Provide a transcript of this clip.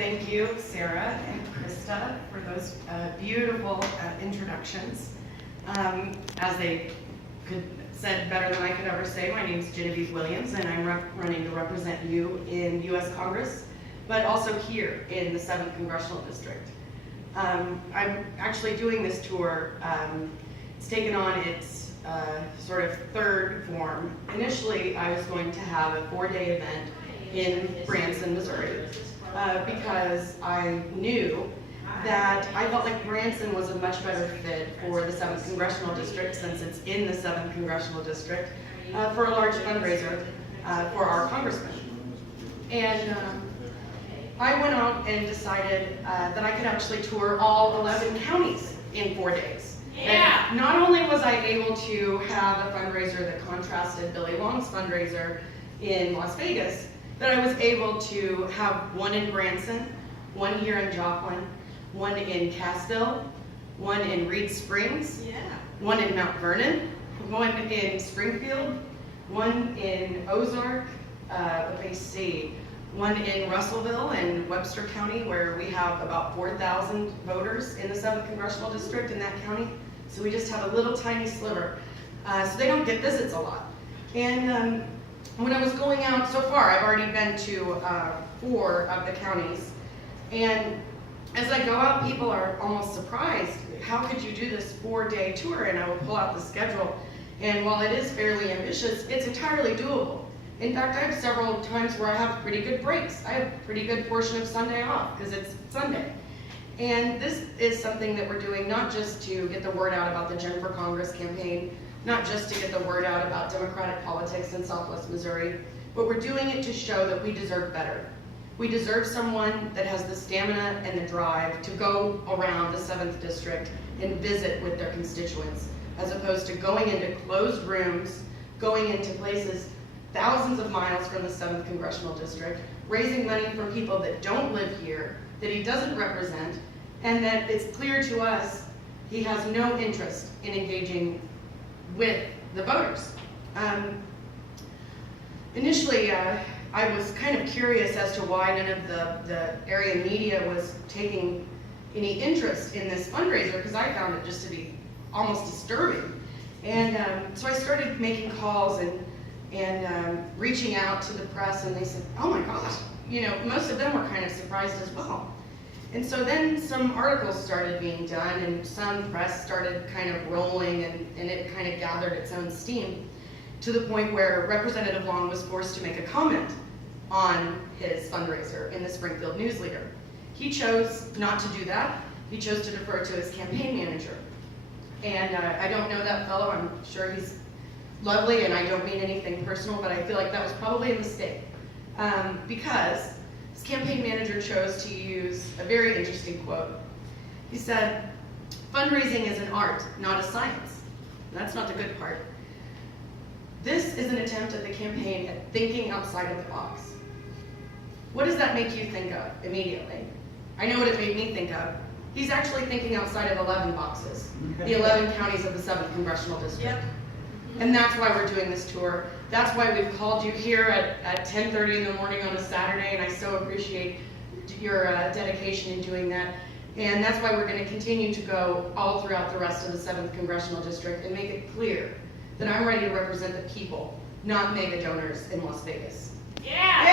Thank you, Sarah and Krista, for those beautiful introductions. As they said better than I could ever say, my name is Genevieve Williams, and I'm running to represent you in U.S. Congress, but also here in the 7th Congressional District. I'm actually doing this tour. It's taken on its sort of third form. Initially, I was going to have a 4-day event in Branson, Missouri, because I knew that I felt like Branson was a much better fit for the 7th Congressional District, since it's in the 7th Congressional District, for a large fundraiser for our congressman. And I went out and decided that I could actually tour all 11 counties in 4 days. Yeah. And not only was I able to have a fundraiser that contrasted Billy Long's fundraiser in Las Vegas, that I was able to have one in Branson, one here in Joplin, one in Cassville, one in Reed Springs, one in Mount Vernon, one in Springfield, one in Ozark, let me see, one in Russellville and Webster County, where we have about 4,000 voters in the 7th Congressional District in that county. So we just have a little tiny sliver. So they don't get visits a lot. And when I was going out so far, I've already been to 4 of the counties. And as I go out, people are almost surprised. How could you do this 4-day tour? And I will pull out the schedule. And while it is fairly ambitious, it's entirely doable. In fact, I have several times where I have pretty good breaks. I have a pretty good portion of Sunday off because it's Sunday. And this is something that we're doing not just to get the word out about the Jen for Congress campaign, not just to get the word out about Democratic politics in Southwest Missouri, but we're doing it to show that we deserve better. We deserve someone that has the stamina and the drive to go around the 7th District and visit with their constituents, as opposed to going into closed rooms, going into places thousands of miles from the 7th Congressional District, raising money from people that don't live here, that he doesn't represent, and that it's clear to us he has no interest in engaging with the voters. Initially, I was kind of curious as to why none of the area media was taking any interest in this fundraiser, because I found it just to be almost disturbing. And so I started making calls and reaching out to the press, and they said, oh my gosh, you know, most of them were kind of surprised as well. And so then some articles started being done, and some press started kind of rolling, and it kind of gathered its own steam, to the point where Representative Long was forced to make a comment on his fundraiser in the Springfield News Leader. He chose not to do that. He chose to defer to his campaign manager. And I don't know that fellow. I'm sure he's lovely, and I don't mean anything personal, but I feel like that was probably a mistake, because his campaign manager chose to use a very interesting quote. He said, "Fundraising is an art, not a science." And that's not the good part. This is an attempt at the campaign at thinking outside of the box. What does that make you think of immediately? I know what it made me think of. He's actually thinking outside of 11 boxes, the 11 counties of the 7th Congressional District. Yep. And that's why we're doing this tour. That's why we've called you here at 10:30 in the morning on a Saturday, and I so appreciate your dedication in doing that. And that's why we're going to continue to go all throughout the rest of the 7th Congressional District and make it clear that I'm ready to represent the people, not mega donors in Las Vegas. Yeah!